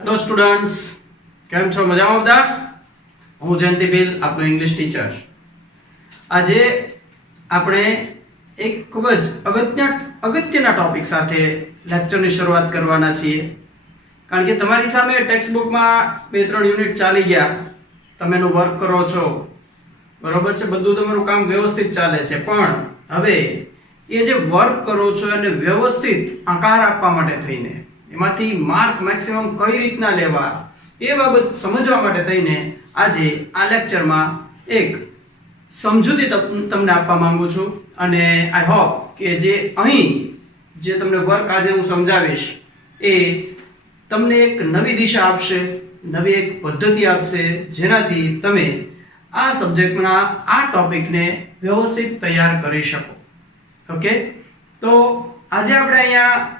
Hello students, કેમ છો? મજામાં બધા? હું જયંતિ ભીલ, આપનો ઇંગ્લિશ ટીચર. આજે આપણે એક ખૂબ જ અગત્યના ટોપિક સાથે લેક્ચરની શરૂઆત કરવાના છીએ. કારણ કે તમારી સામે ટેક્સ્ટ બુકમાં 2-3 યુનિટ ચાલી ગયા, તમે એનું વર્ક કરો છો, બરોબર છે, બધું તમારું કામ વ્યવસ્થિત ચાલે છે, પણ હવે એ જે વર્ક કરો છો એને વ્યવસ્થિત આકાર આપવા માટે થઈને, એમાંથી માર્ક મેક્સિમમ કઈ રીતના લેવા એ બાબત સમજવા માટે થઈને આજે આ લેક્ચરમાં એક સમજૂતી તમને આપવા માંગુ છું. અને આઈ હોપ કે જે અહીં જે તમને વર્ક આજે હું સમજાવીશ એ તમને એક નવી દિશા આપશે, નવી એક પદ્ધતિ આપશે, જેનાથી તમે આ સબ્જેક્ટના આ ટોપિકને વ્યવસ્થિત તૈયાર કરી શકો. ઓકે, તો આજે આપણે અહીંયા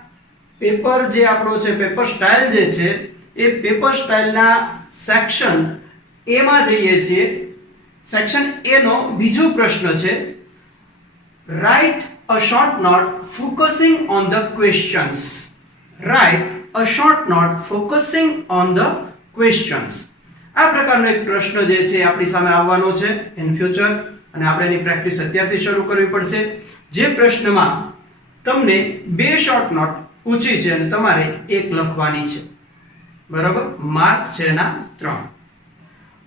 પેપર જે આપણો છે, પેપર સ્ટાઇલ જે છે, એ પેપર સ્ટાઇલના સેક્શન એ માં જઈએ છીએ. સેક્શન એ નો બીજો પ્રશ્ન છે, write a short note focusing on the questions. Write a short note focusing on the questions. આ પ્રકારનો એક પ્રશ્ન જે છે આપણી સામે આવવાનો છે ઇન ફ્યુચર, અને આપણે એની પ્રેક્ટિસ અત્યારથી શરૂ કરવી પડશે. જે પ્રશ્નમાં તમને 2 શોર્ટ નોટ પૂછી છે અને તમારે 1 લખવાની છે, બરાબર? માર્ક છે એના 3.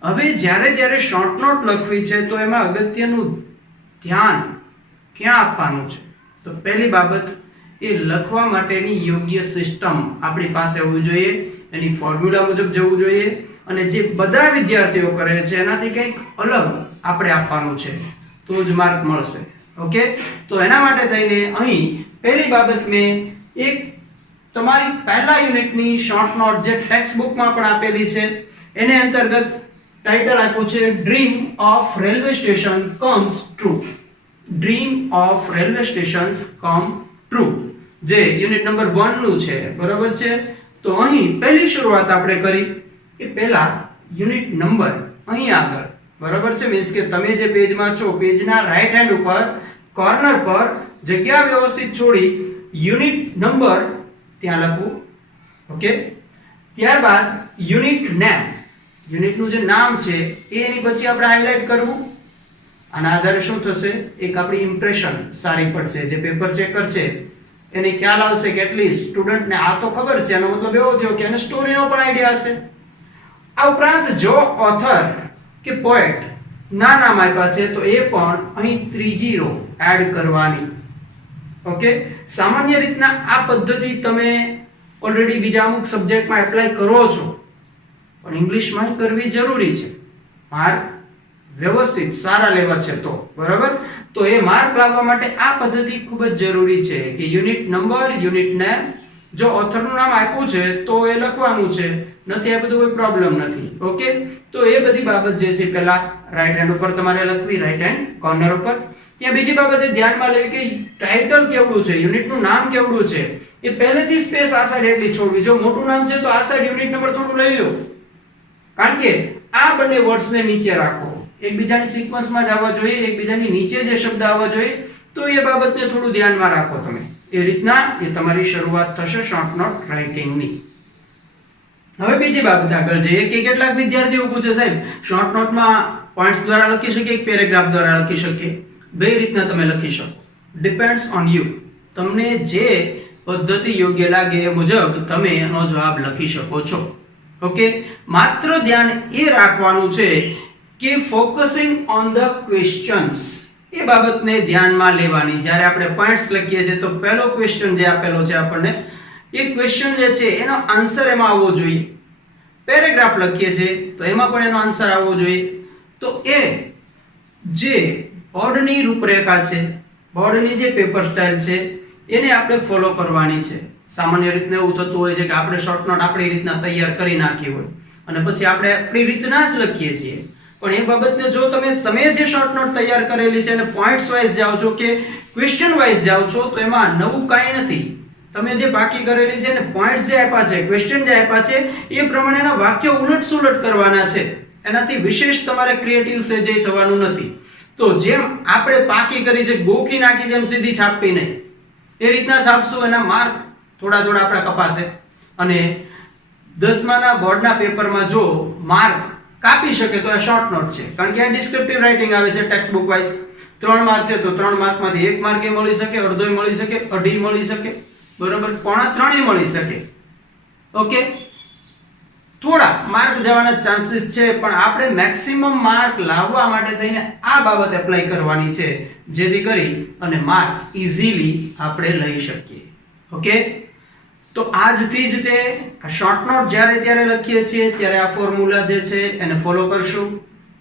હવે જ્યારે શોર્ટ નોટ લખવી છે તો એમાં અગત્યનું ધ્યાન ક્યાં આપવાનું છે? તો પહેલી બાબત, એ લખવા માટેની યોગ્ય સિસ્ટમ આપણી પાસે હોવી જોઈએ, એની ફોર્મ્યુલા મુજબ જવું જોઈએ, અને જે બધા વિદ્યાર્થીઓ કરે છે એનાથી કંઈક અલગ આપણે આપવાનું છે, તો જ માર્ક મળશે. ઓકે, તો એના માટે થઈને અહીં પહેલી બાબત મેં એક તમારી પહેલા યુનિટની શોર્ટ નોટ જે ટેક્સ્ટ બુકમાં પણ આપેલી છે, એને અંતર્ગત ટાઇટલ આપ્યું છે, dream of railway station comes true. Dream of railway stations come true, જે યુનિટ નંબર 1 નું છે, બરાબર છે? તો અહીં પહેલી શરૂઆત આપણે કરી કે પહેલા યુનિટ નંબર અહીં આગળ, બરાબર છે? મીન્સ કે તમે જે પેજમાં છો, પેજના રાઈટ હેન્ડ ઉપર કોર્નર પર જગ્યા વ્યવસ્થિત છોડી યુનિટ નંબર ત્યાં લખવું. ઓકે, ત્યારબાદ યુનિટ નેમ, યુનિટનું જે નામ છે એની પછી આપણે હાઇલાઇટ કરવું. આના આધારે શું થશે? એક આપણી ઇમ્પ્રેશન સારી પડશે. જે પેપર ચેકર છે એને ખ્યાલ આવશે કે એટલીસ્ટ સ્ટુડન્ટને આ તો ખબર છે, એનો મતલબ એવો થયો કે એને સ્ટોરીનો પણ આઈડિયા હશે. આ ઉપરાંત જો ઓથર કે પોએટ ના નામ આપ્યા છે તો એ પણ અહીં ત્રીજી રો એડ કરવાની. ઓકે, સામાન્ય રીતના આ પદ્ધતિ તમે ઓલરેડી બીજા અમુક સબ્જેક્ટમાં એપ્લાય કરો છો, પણ ઇંગ્લિશમાં કરવી જરૂરી છે. માર્ક વ્યવસ્થિત સારા લેવા છે તો, બરાબર? તો એ માર્ક લાવવા માટે આ પદ્ધતિ ખૂબ જ જરૂરી છે કે યુનિટ નંબર, યુનિટ નેમ, જો ઓથરનું નામ આપ્યું છે તો એ લખવાનું છે, નથી આ બધું કોઈ પ્રોબ્લેમ નથી. ઓકે, તો એ બધી બાબત જે છે પહેલા રાઈટ હેન્ડ ઉપર તમારે લખવી, રાઈટ હેન્ડ કોર્નર ઉપર. ત્યાં બીજી બાબતે ધ્યાનમાં લેવી કે ટાઇટલ કેવડું છે, યુનિટનું નામ કેવડું છે, એ પહેલેથી સ્પેસ આ સાઈડ એટલી છોડવી. જો મોટું નામ છે તો આ સાઈડ યુનિટ નંબર થોડું લઈ લો, કારણ કે આ બંને વર્ડ્સને નીચે રાખો, એકબીજાની સિક્વન્સમાં જ આવવા જોઈએ, એકબીજાની નીચે જે શબ્દ આવવા જોઈએ, તો એ બાબતને થોડું ધ્યાનમાં રાખો તમે. એ રીતના એ તમારી શરૂઆત થશે શોર્ટ નોટ રાઇટિંગની. હવે બીજી બાબત આગળ જઈએ કે કેટલાક વિદ્યાર્થીઓ પૂછે, સાહેબ શોર્ટ નોટમાં પોઈન્ટ્સ દ્વારા લખી શકીએ કે પેરેગ્રાફ દ્વારા લખી શકીએ? બે રીતના તમે લખી શકો, ડિપેન્ડ્સ ઓન યુ. તમને જે પદ્ધતિ યોગ્ય લાગે એ મુજબ તમે એનો જવાબ લખી શકો છો. ઓકે, માત્ર ધ્યાન એ રાખવાનું છે કે ફોકસિંગ ઓન ધ ક્વેશ્ચન્સ, એ બાબતને ધ્યાનમાં લેવાની. જ્યારે આપણે પોઈન્ટ્સ લખીએ છીએ તો પહેલો ક્વેશ્ચન જે આપેલો છે આપણને, એ ક્વેશ્ચન જે છે એનો આન્સર એમાં આવવો જોઈએ. પેરેગ્રાફ લખીએ છીએ તો એમાં પણ એનો આન્સર આવવો જોઈએ. તો એ જે બોર્ડની રૂપરેખા છે, બોર્ડની જે પેપર સ્ટાઇલ છે, એને આપણે ફોલો કરવાની છે. સામાન્ય રીતના એવું થતું હોય છે કે આપણે શોર્ટ નોટ આપણી રીતના તૈયાર કરી નાખી હોય અને પછી આપણે આપણી રીતના જ લખીએ છીએ, પણ એ બાબતને જો તમે જે શોર્ટ નોટ તૈયાર કરેલી છે અને પોઈન્ટ્સ વાઇઝ જાઓ છો કે ક્વેશ્ચન વાઇઝ જાઓ છો, તો એમાં નવું કાંઈ નથી. તમે જે બાકી કરેલી છે ને પોઈન્ટ્સ જે આપ્યા છે, ક્વેશ્ચન જે આપ્યા છે, એ પ્રમાણેના વાક્ય ઉલટ-સુલટ કરવાના છે. એનાથી વિશેષ તમારે ક્રિએટિવ સેજ થવાનું નથી. તો જેમ આપણે પાકી કરી છે, ગોખી નાખી, જેમ સીધી છાપી નહીં, એ રીતના છાપશું, એના માર્ક થોડા આપણા કપાશે. અને 10માના બોર્ડના પેપરમાં જો માર્ક કાપી શકે તો આ શોર્ટ નોટ છે, કારણ કે આ ડિસ્ક્રિપ્ટિવ રાઇટિંગ આવે છે ટેક્સ્ટ બુક વાઇઝ. 3 માર્ક છે તો 3 માર્કમાંથી 1 માર્ક એ મળી શકે, અડધોય મળી શકે, અઢી મળી શકે, બરોબર, પોણા 3 મળી શકે. ઓકે, થોડા માર્ક જવાના ચાન્સીસ છે, પણ આપણે મેક્સિમમ માર્ક લાવવા માટે થઈને આ બાબત એપ્લાય કરવાની છે, જેથી કરી અને માર્ક ઈઝીલી આપણે લઈ શકીએ. ઓકે, તો આજથી જ તે શોર્ટ નોટ જ્યારે ત્યારે લખીએ છીએ ત્યારે આ ફોર્મ્યુલા જે છે એને ફોલો કરશું.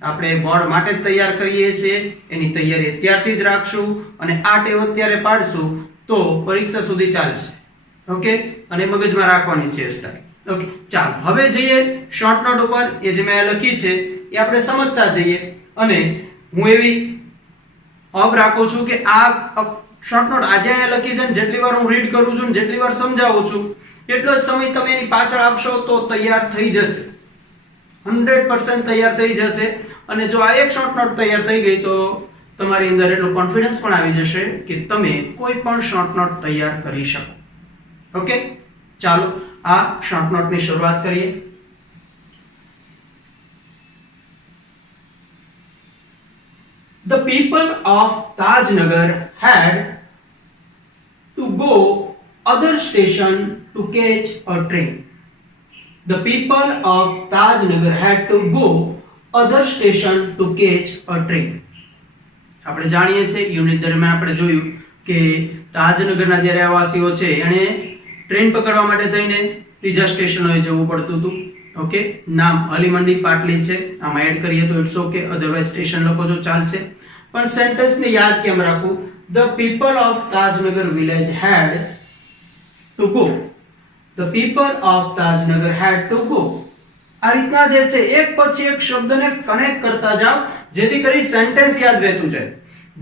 આપણે બોર્ડ માટે જ તૈયાર કરીએ છીએ, એની તૈયારી અત્યારથી જ રાખશું અને આ ટેવ અત્યારે પાડશું તો પરીક્ષા સુધી ચાલશે. ઓકે, અને મગજમાં રાખવાની છે સ્ટાઇલ. ઓકે, ચાલો હવે જઈએ શોર્ટ નોટ ઉપર. એ જે મેં લખી છે એ આપણે સમજતા જઈએ, અને હું એવી હોપ રાખું છું કે આ શોર્ટ નોટ આજે અહીંયા લખી છે ને જેટલી વાર હું રીડ કરું છું ને જેટલી વાર સમજાવું છું એટલો જ સમય તમે એની પાછળ આપશો તો તૈયાર થઈ જશે, 100% તૈયાર થઈ જશે. અને જો આ એક શોર્ટ નોટ તૈયાર થઈ ગઈ તો તમારી અંદર એટલો કોન્ફિડન્સ પણ આવી જશે કે તમે કોઈ પણ શોર્ટ નોટ તૈયાર કરી શકો. ઓકે, ચાલો આ શોર્ટ નોટની શરૂઆત કરીએ. The people of Tajnagar had to go other station to catch a train. The people of Tajnagar had to go other station to catch a train. આપણે જાણીએ છીએ યુનિટ દરમિયાન આપણે જોયું કે તાજનગરના જે રહેવાસીઓ છે એને ટ્રેન પકડવા માટે થઈને ત્રીજા સ્ટેશનોએ જવું પડતું હતું. ઓકે, નામ હલીમંડી પાટલી છે, આમાં એડ કરીએ તો ઇટ્સ ઓકે, અધરવાઇઝ સ્ટેશન લખો તો ચાલશે. પણ સેન્ટેન્સને યાદ કેમ રાખવું? The people of Tajnagar village had to go. The people of Tajnagar had to go. આ રીતના જે છે એક પછી એક શબ્દને કનેક્ટ કરતા જાવ જેથી કરી સેન્ટેન્સ યાદ રહેતું જાય.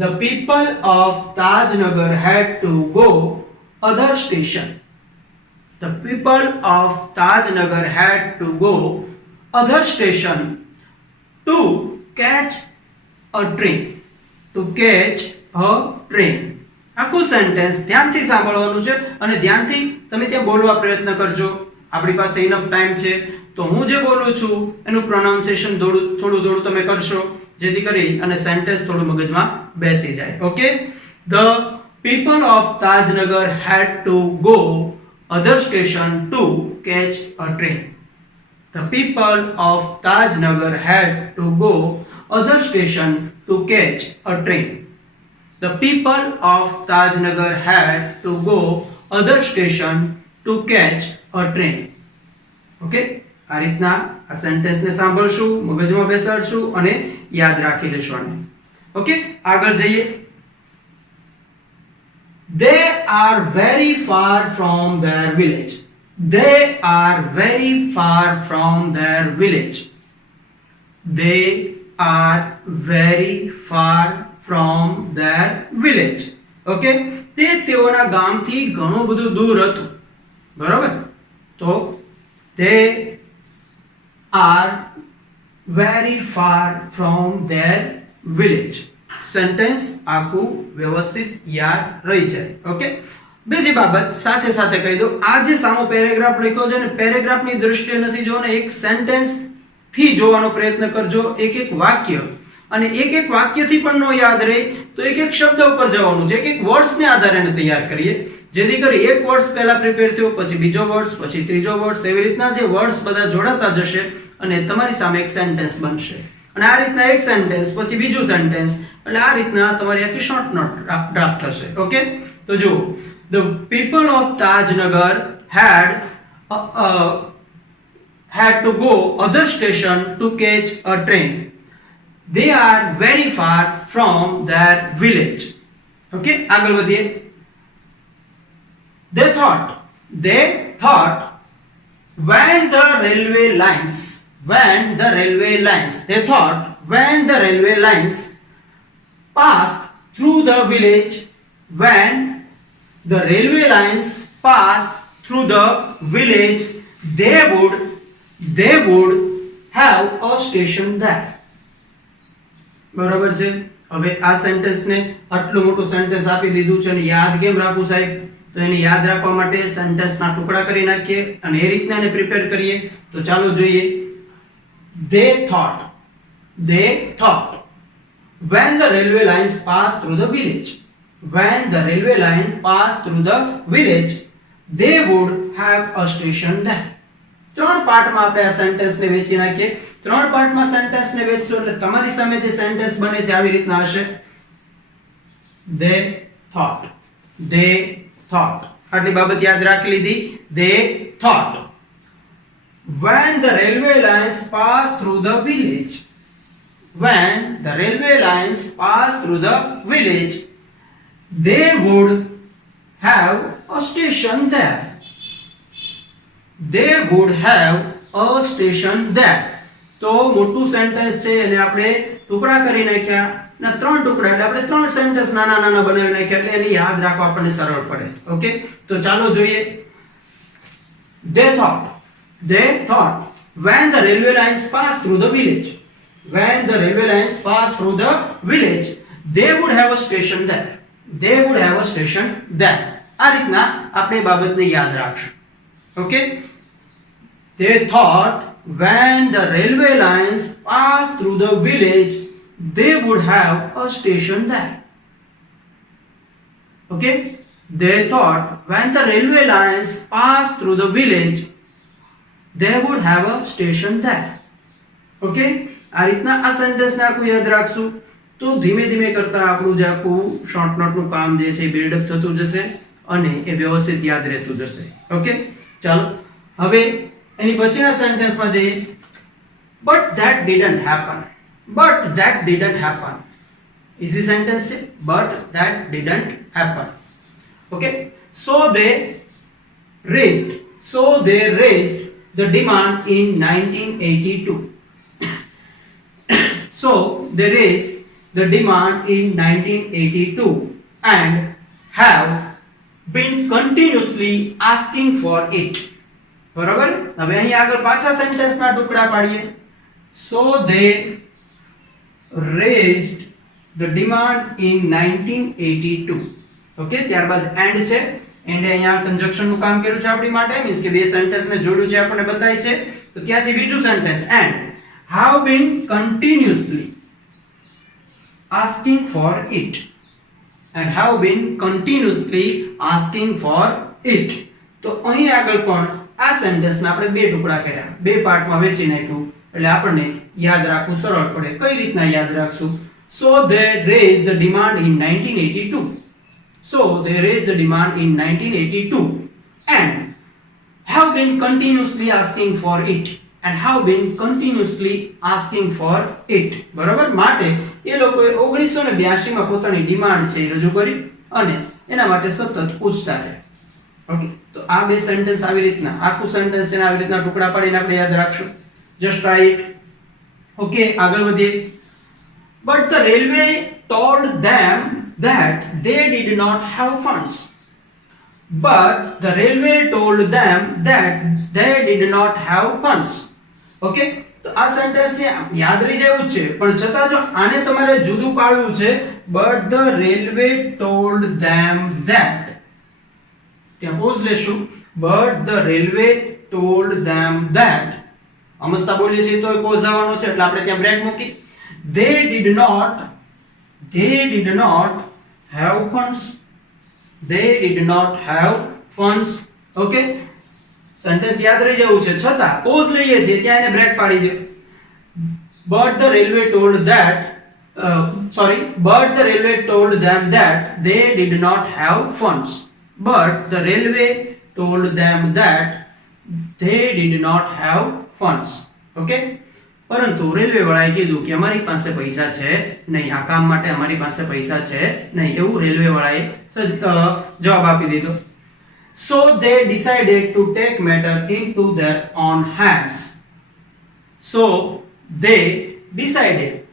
The people of Tajnagar had to go other station. The people of Tajnagar had to go other station to catch a train. To catch a train. આખું સેન્ટેન્સ ધ્યાનથી સાંભળવાનું છે અને ધ્યાનથી તમે ત્યાં બોલવા પ્રયત્ન કરજો. આપણી પાસે ઇનફ ટાઈમ છે તો હું જે બોલું છું એનું પ્રોનાઉન્સિએશન થોડું તમે કરશો જેથી કરી અને સેન્ટેન્સ થોડું મગજમાં બેસી જાય. Okay, The people of Tajnagar had to go other station to catch a train. The people of Tajnagar had to go other station to catch a train. The people of Tajnagar had to go other station to catch a train. Okay, આ રીતના આ સેન્ટેન્સને સાંભળશું, મગજમાં બેસાડશું અને યાદ રાખી લેશું આને. Okay, આગળ જઈએ. They are very far from their village. They are very far from their village. They are very far from their village. Okay, તે તેઓના ગામથી ઘણું બધું દૂર હતું, બરાબર? તો they are very far from their village. Sentence આખું વ્યવસ્થિત યાદ રહી જાય. ઓકે, બીજી બાબત સાથે સાથે કહી દઉં, આ જે સામો પેરેગ્રાફ લખ્યો છે ને પેરેગ્રાફની દ્રષ્ટિએ નથી જોવાનો, એક સેન્ટેન્સ થી જોવાનો પ્રયત્ન કરજો, એક વાક્ય, અને એક વાક્યથી પણ નો યાદ રહે તો એક શબ્દ ઉપર જવાનું છે, એક વર્ડ્સને આધારે એને તૈયાર કરીએ જેથી કરી એક વર્ડ્સ પહેલા પ્રિપેર થયો, પછી બીજો વર્ડ્સ, પછી ત્રીજો વર્ડ્સ, એવી રીતના જે વર્ડ્સ બધા જોડાતા જશે અને તમારી સામે એક સેન્ટેન્સ બનશે. અને આ રીતના એક સેન્ટેન્સ પછી બીજું સેન્ટેન્સ, એટલે આ રીતના તમારી આખી શોર્ટ નોટ ડ્રાફ્ટ થશે. ઓકે, તો જુઓ, The people of Tajnagar had to go other station to catch a train. They are very far from their village. Okay, આગળ વધીએ. They thought when the railway lines pass through the village, when the railway lines pass through the village, they would have a station there. બરાબર છે. હવે આ સેન્ટેન્સને આટલું મોટું sentence આપી દીધું છે અને યાદ કેમ રાખવું સાહેબ? તો એને યાદ રાખવા માટે સેન્ટેન્સના ટુકડા કરી નાખીએ અને એ રીતના એને પ્રિપેર કરીએ. તો ચાલો જોઈએ. they thought when the railway lines passed through the village, when the railway line passed through the village, they would have a station there. ત્રણ પાર્ટમાં આપણે આ સેન્ટેન્સને વહેંચી નાખીએ. ત્રણ પાર્ટમાં સેન્ટેન્સને વહેંચશો એટલે તમારી સામે જે સેન્ટેન્સ બને છે આવી રીતના હશે. they thought આટલી બાબત યાદ રાખી લીધી. they thought when the railway lines pass through the village, when the railway lines pass through the village, they would have a station there. They would have a station there. તો મોટું sentence છે એને આપણે ટુકડા કરી નાખ્યા ના ત્રણ ટુકડા એટલે આપણે ત્રણ સેન્ટેન્સ નાના નાના બનાવી નાખ્યા એટલે એને યાદ રાખવા આપણને સરળ પડે. ઓકે, તો ચાલો જોઈએ. they thought when the railway lines pass through the village, when the railway lines pass through the village, they would have a station there. They would have a station there. આ રીતના આપણે બાબતને યાદ રાખશું. Okay, they thought when the railway lines pass through the village, they would have a station there. Okay, they thought when the railway lines pass through the village, they would have a station there. Okay, આ રીતના આ સેન્ટેન્સને આખું યાદ રાખશું તો ધીમે ધીમે કરતા આપણું જે આખું શોર્ટ નોટનું કામ જે છે બિલ્ડઅપ થતું જશે અને એ વ્યવસ્થિત યાદ રહેતું જશે. ઓકે, ચાલો હવે એની પછીના સેન્ટેન્સમાં જઈએ. but that didn't happen. Easy sentence છે. but that didn't happen. Okay, so they raised the demand in 1982. So they raised the demand in 1982 and have been continuously asking for it. બરાબર. હવે અહીં આગળ પાછા સેન્ટેન્સના ટુકડા પાડીએ. so they raised the demand in 1982. Okay, ત્યારબાદ and છે. And અહીંયા કંજક્શન નું કામ કર્યું છે આપણી માટે, મીન્સ કે બે સેન્ટેન્સ ને જોડ્યું છે આપણને બતાય છે. તો ત્યાંથી બીજું sentence and have been continuously asking for it. And have been continuously asking for it. તો અહીં આગળ પણ આ સેન્ટેન્સને આપણે બે ટુકડા કર્યા, બે પાર્ટમાં વહેંચી નાખ્યું એટલે આપણને યાદ રાખવું સરળ પડે. કઈ રીતના યાદ રાખશું? so they raised the demand in 1982. So they raised the demand in 1982 and have been continuously asking for it. And have been continuously asking for it. બરાબર. માટે એ લોકોએ 1982 માં પોતાની ડિમાન્ડ છે એ રજૂ કરી અને એના માટે સતત પૂછતા રહે. ઓકે, તો આ બે સેન્ટેન્સ આવી રીતના આખું સેન્ટેન્સ છે આવી રીતના ટુકડા પાડીને આપણે યાદ રાખશું. Just right. ઓકે, આગળ વધીએ. but the railway told them that they did not have funds. But the railway told them that they did not have funds. Okay, તો આ સેન્ટેન્સ યાદ રહી જાય એવું છે પણ છતાં જો આને તમારે જુદું પાડવું છે but the railway told them that, ત્યાં પોઝ લેશું. but the railway told them that અમસ્તા બોલીએ છીએ તો પોઝ આવવાનો છે એટલે આપણે ત્યાં બ્રેક મૂકી. they did not have funds. They did not have funds. Okay, sentence યાદ રહી જવું છે છતાં પોઝ લઈએ છીએ ત્યાં એને બ્રેક પાડી દો. but the railway told them that they did not have funds. but the railway told them that they did not have funds. Okay, પરંતુ રેલવે વાળાએ કીધું કે અમારી પાસે પૈસા છે નહીં, આ કામ માટે અમારી પાસે પૈસા છે નહીં, એવું રેલવે વાળાએ જવાબ આપી દીધો. so they decided to take matter into their own hands. so they decided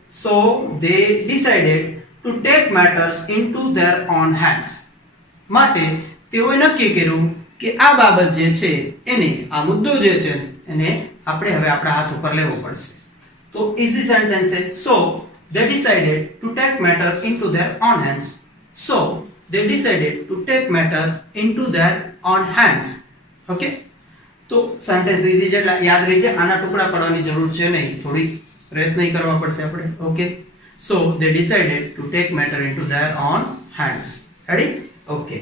to take matters into their own hands. માટે તેઓએ નક્કી કર્યું કે આ બાબત જે છે એને આ મુદ્દો જે છે એને આપણે હવે આપણા હાથ ઉપર લેવો પડશે. તો easy sentence છે. so they decided to take matter into their own hands. so they decided to take matter into their own hands. Okay, તો સેન્ટેન્સ ઇઝી છે એટલે યાદ રહી છે, આના ટુકડા પાડવાની જરૂર છે નહીં, થોડી પ્રયત્ન કરવા પડશે આપણે. Okay, so they decided to take matter into their own hands. Ready? Okay.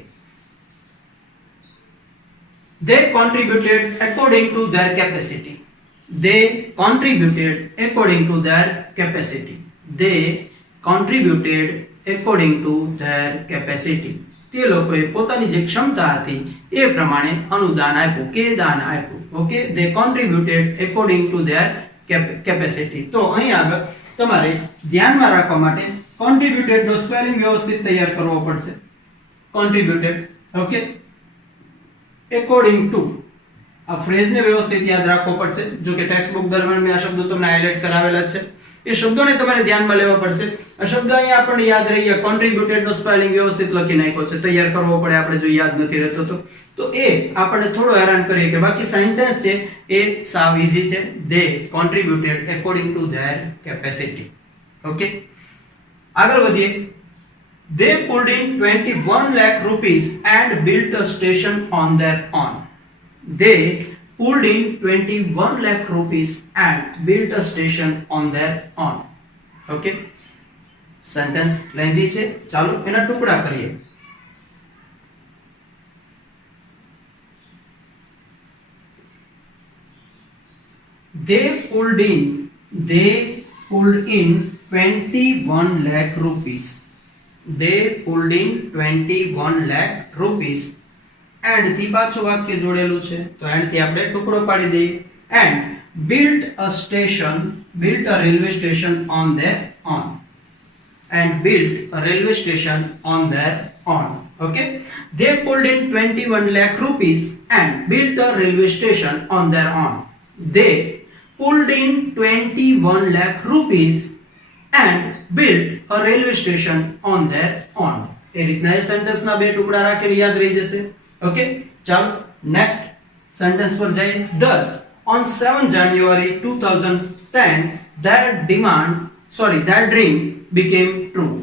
They contributed according to their capacity. They contributed according to their capacity. They contributed according to their capacity. તે લોકોએ પોતાની જે ક્ષમતા હતી એ પ્રમાણે અનુદાન આપ્યું કે દાન આપ્યું. Okay, they contributed according to their capacity. તો અહીં આગળ તમારે ધ્યાનમાં રાખવા માટે contributed નો સ્પેલિંગ વ્યવસ્થિત તૈયાર કરવો પડશે. contributed, ઓકે, according to આ ફ્રેઝને વ્યવસ્થિત યાદ રાખવો પડશે. જો કે ટેક્સ્ટ બુક દરમિયાન મેં આ શબ્દો તમને હાઇલાઇટ કરાવેલા છે, એ શબ્દોને તમારે ધ્યાનમાં લેવા પડશે. આ શબ્દ અહીંયા આપણને યાદ રહી ગયા, કોન્ટ્રીબ્યુટેડ નો સ્પેલિંગ વ્યવસ્થિત લખી નાખ્યો છે, તૈયાર કરવો પડે આપણે જો યાદ નથી રહેતો તો એ આપણને થોડો હેરાન કરીએ કે બાકી સેન્ટેન્સ છે એ સાવ ઈઝી છે. they contributed according to their capacity. Okay, આગળ વધીએ. they pulled in 21 lakh rupees and built a station on their own. They pulled in 21 lakh rupees and built a station on their own. Okay, sentence lengthy છે, ચાલો એના ટુકડા કરીએ. they pulled in 21 lakh rupees. they pulled in 21 lakh rupees and થી પાછું વાક્ય જોડેલું છે તો એન્ડ થી આપણે ટુકડો પાડી દઈએ. and built a railway station on their own. and built a railway station on their own. Okay, they pulled in 21 lakh rupees and built a railway station on their own. they pulled in 21 lakh rupees and built a railway station on their own. એ રીતના એ સેન્ટેન્સના બે ટુકડા રાખીને યાદ રહી જશે. Okay, ચાલો next sentence પર જઈએ. thus on 7 January 2010 that dream became true.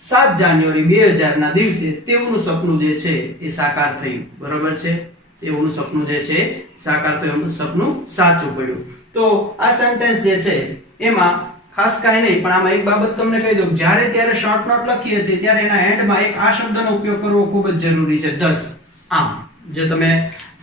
7 જાન્યુઆરી 2000 ના દિવસે તેઓનું સપનું જે છે એ સાકાર થયું. બરોબર છે, તેઓનું સપનું જે છે સાકાર થયું, એમનું સપનું સાચું પડ્યું. તો આ સેન્ટેન્સ જે છે એમાં ખાસ કાંઈ નહીં, પણ આમાં એક બાબત તમને કહી દઉં, જ્યારે ત્યારે શોર્ટ નોટ લખીએ છીએ ત્યારે એના એન્ડમાં એક આ શબ્દનો ઉપયોગ કરવો ખૂબ જ જરૂરી છે. thus, આમ, જે તમે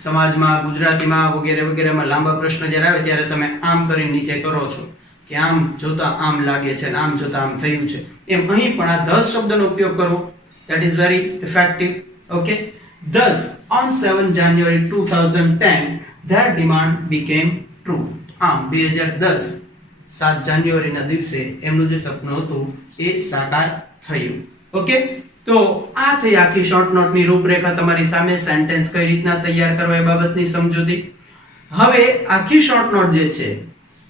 સમાજમાં ગુજરાતીમાં વગેરે વગેરેમાં લાંબા પ્રશ્ન જ્યારે આવે ત્યારે તમે આમ કરીને નીચે કરો છો કે આમ જોતા આમ લાગે છે અને આમ જોતા આમ થયું છે, એમ અહીં પણ આ thus શબ્દનો ઉપયોગ કરવો. that is very effective. okay, thus on 7 January 2010 their demand became true. આમ 2010 7 જાન્યુઆરીના દિવસે એમનું જે સપનું હતું એ સાકાર થયું. ઓકે, તો આ થઈ આખી શોર્ટ નોટની રૂપરેખા તમારી સામે. સેન્ટેન્સ કઈ રીતના તૈયાર કરવા એ બાબતની સમજૂતી. હવે આખી શોર્ટ નોટ જે છે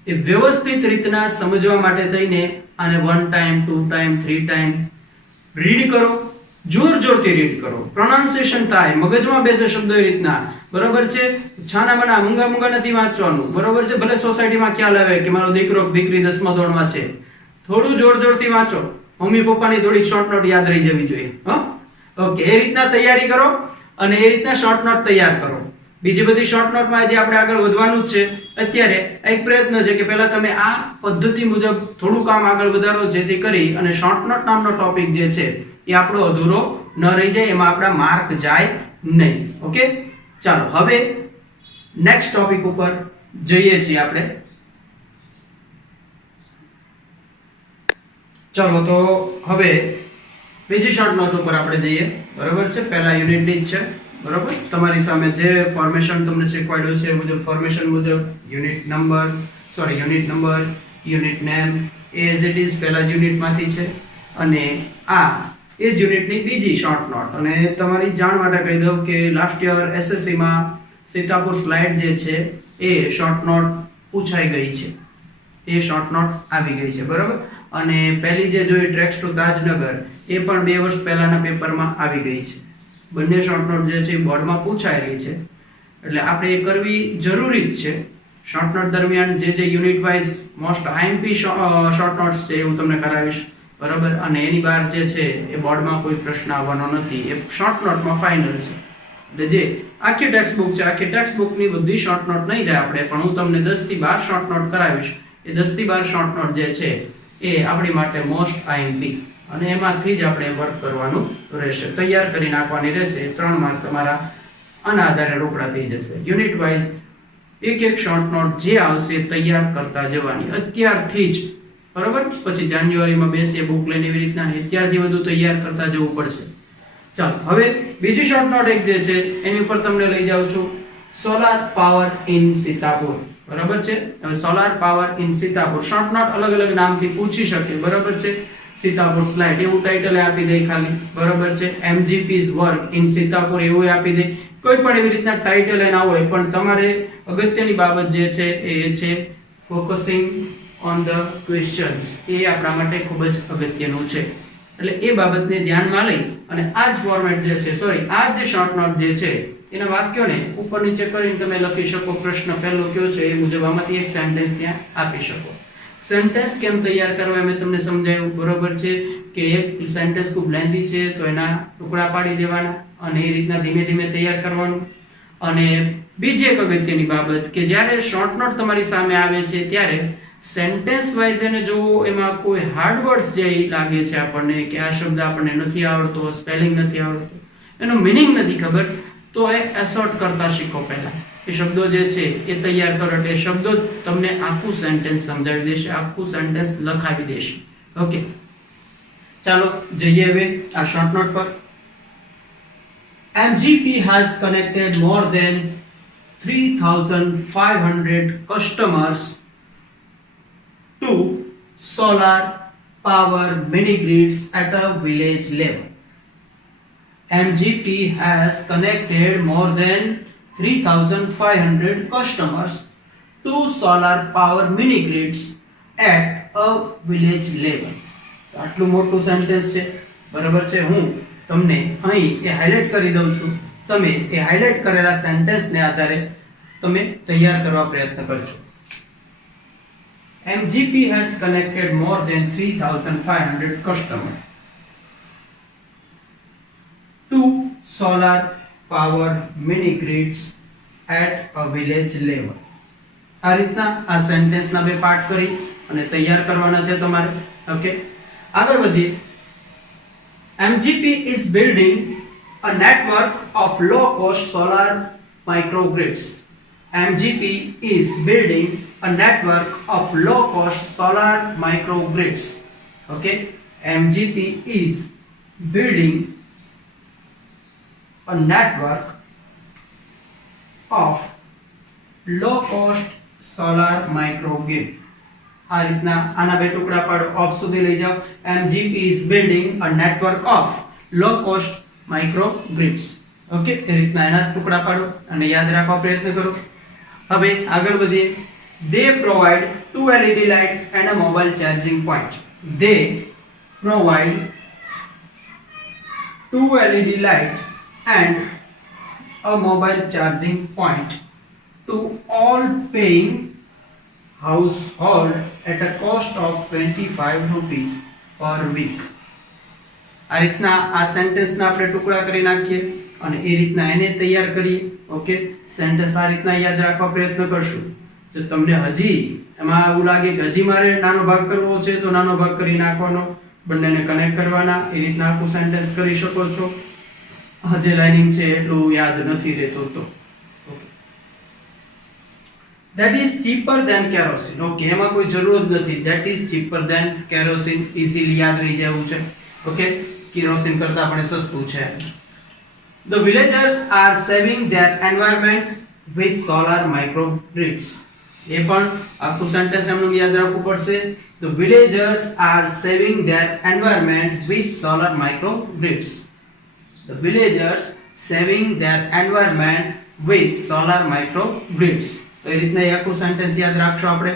એ વ્યવસ્થિત રીતના સમજવા માટે થઈને આને 1 ટાઈમ 2 ટાઈમ 3 ટાઈમ રીડ કરો, જોરથી રીડ કરો, પ્રોનાઉન્સિએશન થાય, મગજમાં બેસે શબ્દો એ રીતના. બરોબર છે, છાના મના મૂંગા નથી વાંચવાનું. બરોબર છે, ભલે સોસાયટીમાં ખ્યાલ આવે કે મારો દીકરો દીકરી 10મા ધોરણમાં છે, થોડું જોરથી વાંચો. મમ્મી પપ્પાની થોડી શોર્ટ નોટ યાદ રહી જવી જોઈએ. ઓકે, એ રીતના તૈયારી કરો અને એ રીતના શોર્ટ નોટ તૈયાર કરો. બીજી બધી શોર્ટ નોટમાં જે આપણે આગળ વધવાનું જ છે. અત્યારે એક પ્રયત્ન છે કે પહેલા તમે આ પદ્ધતિ મુજબ થોડું કામ આગળ વધારો, જેથી કરી અને શોર્ટ નોટ નામનો ટોપિક જે છે એ આપણો અધૂરો ન રહી જાય, એમાં આપણા માર્ક જાય નહીં. ઓકે, ચાલો હવે નેક્સ્ટ ટોપિક ઉપર જઈએ છીએ આપણે. ચલો તો હવે બીજી શોર્ટ નોટ ઉપર આપણે જઈએ. બરોબર છે, પહેલા યુનિટની જ છે. બરોબર, તમારી સામે જે ફોર્મેશન તમને શીખવાડ્યું છે એ મુજબ ફોર્મેશન મુજબ unit number, unit name as it is પહેલા યુનિટમાંથી છે અને આ એ જ યુનિટની બીજી શોર્ટ નોટ. અને તમારી જાણ માટે કહી દઉં કે લાસ્ટ યર એસએસસી માં સીતાપુર સ્લાઇડ જે છે એ શોર્ટ નોટ પૂછાઈ ગઈ છે, એ શોર્ટ નોટ આવી ગઈ છે. બરોબર, અને પહેલી જે જોઈ ટ્રેક્સ ટુ તાજનગર એ પણ 2 વર્ષ પહેલાના પેપરમાં આવી ગઈ છે. બંને શોર્ટ નોટ જે છે બોર્ડમાં પૂછાયેલી છે, એટલે આપણે એ કરવી જરૂરી જ છે. શોર્ટ નોટ દરમિયાન જે unit wise most IMP short notes છે એ હું તમને કરાવીશ. બરાબર, અને એની બહાર જે છે એ બોર્ડમાં કોઈ પ્રશ્ન આવવાનો નથી, એ શોર્ટ નોટમાં ફાઇનલ છે. એટલે જે આખી ટેક્સ્ટ બુક છે, આખી ટેક્સ્ટ બુકની બધી શોર્ટ નોટ નહીં થાય આપણે, પણ હું તમને 10 થી 12 શોર્ટ નોટ કરાવીશ. એ 10 થી 12 શોર્ટ નોટ જે છે એ આપણી માટે મોસ્ટ આઈએમપી, અને એમાંથી જ આપણે વર્ક કરવાનું રહેશે, તૈયાર કરી નાખવાની રહેશે. 3 માર્ક તમારા આના આધારે રોકડા થઈ જશે. યુનિટ વાઇઝ એક શોર્ટ નોટ જે આવશે તૈયાર કરતા જવાની અત્યારથી જ, બરાબર. પછી જાન્યુઆરીમાં બેસીએ બુક લઈને એવી રીતના અત્યારથી બધું તૈયાર કરતા જવું પડશે. ચાલો, હવે બીજી શોર્ટ નોટ એક જે છે એની ઉપર તમને લઈ જાઉં છું, સોલાર પાવર ઇન સીતાપુર. બરાબર છે. હવે solar power in Sitapur short note અલગ અલગ નામથી પૂછી શકે, બરાબર છે. સીતાપુર સ્લાઇડ એવું ટાઇટલ આપી દે ખાલી, બરાબર છે. MGP's વર્ક ઇન સીતાપુર એવું આપી દે, કોઈ પણ એવી રીતના ટાઇટલ એના હોય, પણ તમારે અગત્યની બાબત જે છે એ છે ફોકસિંગ ઓન ધ ક્વેશ્ચન્સ. એ આપણા માટે ખૂબ જ અગત્યનું છે. એટલે એ બાબતને ધ્યાનમાં લઈ અને આ જ ફોર્મેટ જે છે, સોરી આ જે શોર્ટ નોટ જે છે એના વાક્યોને ઉપર નીચે કરીને તમે લખી શકો. પ્રશ્ન પહેલો કયો છે એ મુજબ આમાંથી એક સેન્ટેન્સ ત્યાં આપી શકો. સેન્ટેન્સ કેમ તૈયાર કરવા મેં તમને સમજાવ્યું, બરોબર છે, કે એક સેન્ટેન્સ ખૂબ લેન્ધી છે તો એના ટુકડા પાડી દેવાના અને એ રીતના ધીમે ધીમે તૈયાર કરવાનું. અને બીજી એક અગત્યની બાબત કે જ્યારે શોર્ટ નોટ તમારી સામે આવે છે ત્યારે સેન્ટેન્સ વાઇઝ એને જો એમાં કોઈ હાર્ડ વર્ડ્સ જે લાગે છે આપણને કે આ શબ્દ આપણને નથી આવડતો, સ્પેલિંગ નથી આવડતો, એનો મીનિંગ નથી ખબર, તો એ એસોર્ટ કરતા શીખો. પહેલા એ શબ્દો જે છે એ તૈયાર કરો, એટલે શબ્દો તમને આખું સેન્ટેન્સ સમજાવી દેશે, આખું સેન્ટેન્સ લખાવી દેશે. ઓકે, ચાલો જઈએ હવે આ શોર્ટ નોટ પર. MGP has connected more than 3,500 customers to solar power mini grids at a village level. MGP has connected more than 3,500 customers to solar power mini grids at a village level. આટલું મોટું sentence છે, બરાબર છે. હું તમને અહીં એ highlight કરી દઉં છું, તમે એ હાઇલાઇટ કરેલા સેન્ટેન્સને આધારે તમે તૈયાર કરવા પ્રયત્ન કરજો. MGP has connected more than 3,500 customers to solar power mini grids at a village level. આ રીતના આ સેન્ટેન્સના બે પાર્ટ કરી અને તૈયાર કરવાના છે તમારે. ઓકે, આગળ વધીએ. MGP is building a network of low cost solar microgrids. MGP is building a network of low cost solar microgrids. Okay, MGP is building a network of low cost solar microgrid. આ રીતના આના બે ટુકડા પાડો, of સુધી લઈ જાઓ. MGP is building a network of low cost microgrids. Okay, એ રીતના એના ટુકડા પાડો અને યાદ રાખવા પ્રયત્ન કરો. હવે આગળ વધીએ. They provide 2 LED light and a mobile charging point. They provide 2 LED light and a mobile charging point to all paying household at a cost of 25 rupees per week. આ રીતના આ સેન્ટેન્સના આપણે ટુકડા કરી નાખીએ અને એ રીતના એને તૈયાર કરીએ. ઓકે, સેન્ટેન્સ આ રીતના યાદ રાખવા પ્રયત્ન કરશું. જો તમને હજી એમાં એવું લાગે કે હજી મારે નાનો ભાગ કરવો છે તો નાનો ભાગ કરી નાખવાનો, બંનેને કનેક્ટ કરવાના, એ રીતના આખું સેન્ટેન્સ કરી શકો છો. જે લાઇનિંગ છે એટલું યાદ નથી રહેતું તો that is cheaper than kerosene. Okay, એમાં કોઈ જરૂર જ નથી. that is cheaper than kerosene easily યાદ રહી જાય એવું છે. ઓકે, કેરોસીન કરતા પણ સસ્તું છે. The villagers are saving their environment with solar microgrids. એ પણ આખું સેન્ટેન્સ એમનું યાદ રાખવું પડશે. The villagers are saving their environment with solar microgrids. The villagers saving their environment with solar microgrids. તો એ રીતના આખું સેન્ટેન્સ યાદ રાખશો આપણે.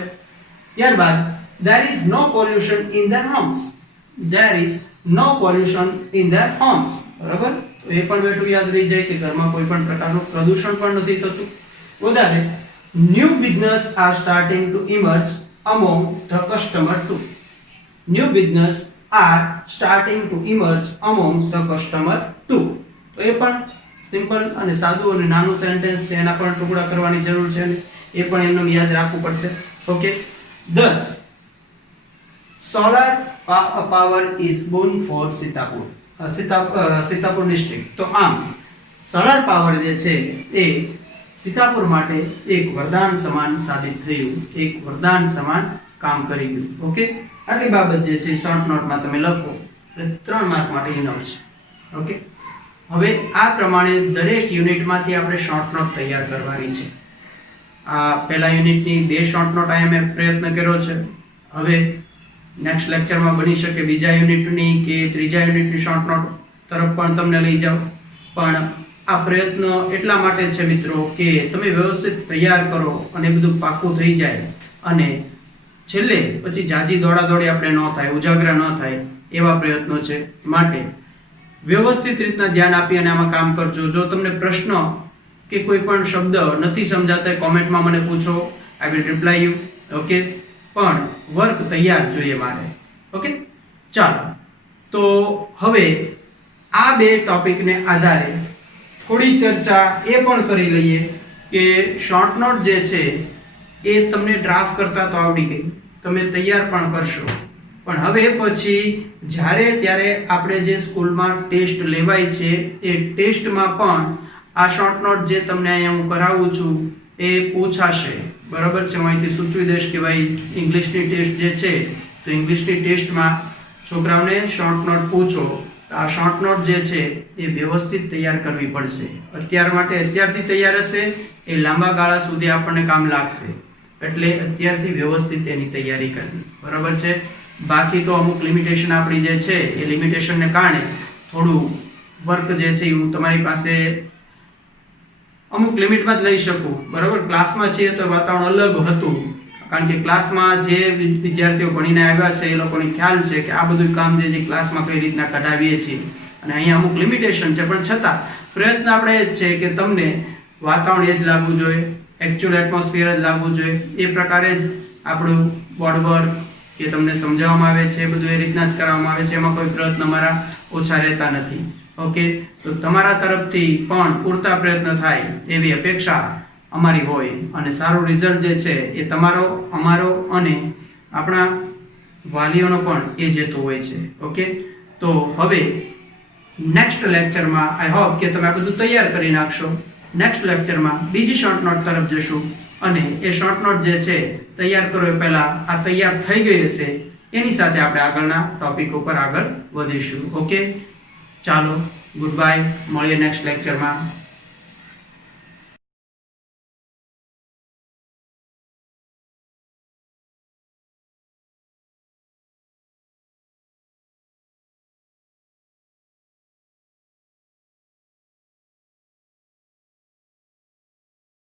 ત્યારબાદ there is no pollution in their homes. There is no pollution in their homes. બરાબર, તો એ પણ બેઠું યાદ રહી જાય કે ઘરમાં કોઈ પણ પ્રકારનું પ્રદૂષણ પણ નથી થતું. વધારે new business are starting to emerge among the customer too. New business are starting to emerge among the customer too. તો એ પણ સિમ્પલ અને સાદું અને નાનું સેન્ટેન્સ છે, એના પણ ટુકડા કરવાની જરૂર છે, એ પણ એમને યાદ રાખવું પડશે. Okay, 10 solar power is boon for Sitapur district. તો આમ સોલાર પાવર જે છે એ સીતાપુર માટે એક વરદાન સમાન સાબિત થયું, એક વરદાન સમાન કામ કરી ગયું. ઓકે, આટલી બાબત જે છે શોર્ટ નોટમાં તમે લખો એટલે 3 માર્ક માટે ઇનફ છે. ઓકે, હવે આ પ્રમાણે દરેક યુનિટમાંથી આપણે શોર્ટ નોટ તૈયાર કરવાની છે. આ પહેલા યુનિટની 2 શોર્ટ નોટ અહીંયા મેં પ્રયત્ન કર્યો છે. હવે નેક્સ્ટ લેક્ચરમાં બની શકે બીજા યુનિટની કે ત્રીજા યુનિટની શોર્ટ નોટ તરફ પણ તમને લઈ જાઓ. પણ આ પ્રયત્ન એટલા માટે છે મિત્રો કે તમે વ્યવસ્થિત તૈયાર કરો અને બધું પાકું થઈ જાય અને છેલ્લે પછી જાજી દોડાદોડી આપણે ન થાય, ઉજાગરા ન થાય એવા પ્રયત્નો છે. માટે વ્યવસ્થિત રીતના ધ્યાન આપી અને આમાં કામ કરજો. જો તમને પ્રશ્ન કે કોઈ પણ શબ્દ નથી સમજાતા કોમેન્ટમાં મને પૂછો, I will reply you. Okay, પણ વર્ક તૈયાર જોઈએ મારે. ઓકે, ચાલો તો હવે આ 2 ટોપિકને આધારે થોડી ચર્ચા એ પણ કરી લઈએ કે શોર્ટ નોટ જે છે એ તમને ડ્રાફ્ટ કરતા તો આવડી ગઈ, તમે તૈયાર પણ કરશો, પણ હવે પછી જ્યારે ત્યારે આપણે જે સ્કૂલમાં ટેસ્ટ લેવાય છે એ ટેસ્ટમાં પણ આ શોર્ટ નોટ જે તમને અહીંયા હું કરાવું છું એ પૂછાશે. બરાબર છે, હું અહીંથી સૂચવી દઈશ કે ભાઈ ઇંગ્લિશની ટેસ્ટ જે છે તો ઇંગ્લિશની ટેસ્ટમાં છોકરાઓને શોર્ટ નોટ પૂછો. આ શોર્ટ નોટ જે છે એ વ્યવસ્થિત તૈયાર કરવી પડશે. અત્યારથી તૈયાર હશે એ લાંબા ગાળા સુધી આપણને કામ લાગશે, એટલે અત્યારથી વ્યવસ્થિત એની તૈયારી કરવી. બરાબર છે, બાકી તો અમુક લિમિટેશન આપણી જે છે એ લિમિટેશનને કારણે થોડું વર્ક જે છે હું તમારી પાસે અમુક લિમિટમાં જ લઈ શકું. બરાબર, ક્લાસમાં છીએ તો વાતાવરણ અલગ હતું, કારણ કે ક્લાસમાં જે વિદ્યાર્થીઓ ભણીને આવ્યા છે એ લોકોને ખ્યાલ છે કે આ બધું કામ જે છે ક્લાસમાં કઈ રીતના કઢાવીએ છીએ, અને અહીંયા અમુક લિમિટેશન છે, પણ છતાં પ્રયત્ન આપણે એ જ છે કે તમને વાતાવરણ એ જ લાગવું જોઈએ, એકચ્યુઅલ એટમોસ્ફિયર જ લાગવું જોઈએ. એ પ્રકારે જ આપણું બોર્ડ વર્ક કે તમને સમજાવવામાં આવે છે એ બધું એ રીતના જ કરવામાં આવે છે, એમાં કોઈ પ્રયત્ન અમારા ઓછા રહેતા નથી. ઓકે, તો તમારા તરફથી પણ પૂરતા પ્રયત્ન થાય એવી અપેક્ષા અમારી હોય, અને સારું રિઝલ્ટ જે છે એ તમારો, અમારો અને આપણા વાલીઓનો પણ એ જ હેતુ હોય છે. ઓકે, તો હવે નેક્સ્ટ લેક્ચરમાં આઈ હોપ કે તમે આ બધું તૈયાર કરી નાખશો. નેક્સ્ટ લેક્ચરમાં બીજી શોર્ટ નોટ તરફ જશું, અને એ શોર્ટ નોટ જે છે તૈયાર કરો એ પહેલા આ તૈયાર થઈ ગઈ હશે એની સાથે આપણે આગળના ટોપિક ઉપર આગળ વધીશું. ઓકે, ચાલો ગુડ બાય, મળીએ નેક્સ્ટ લેક્ચરમાં.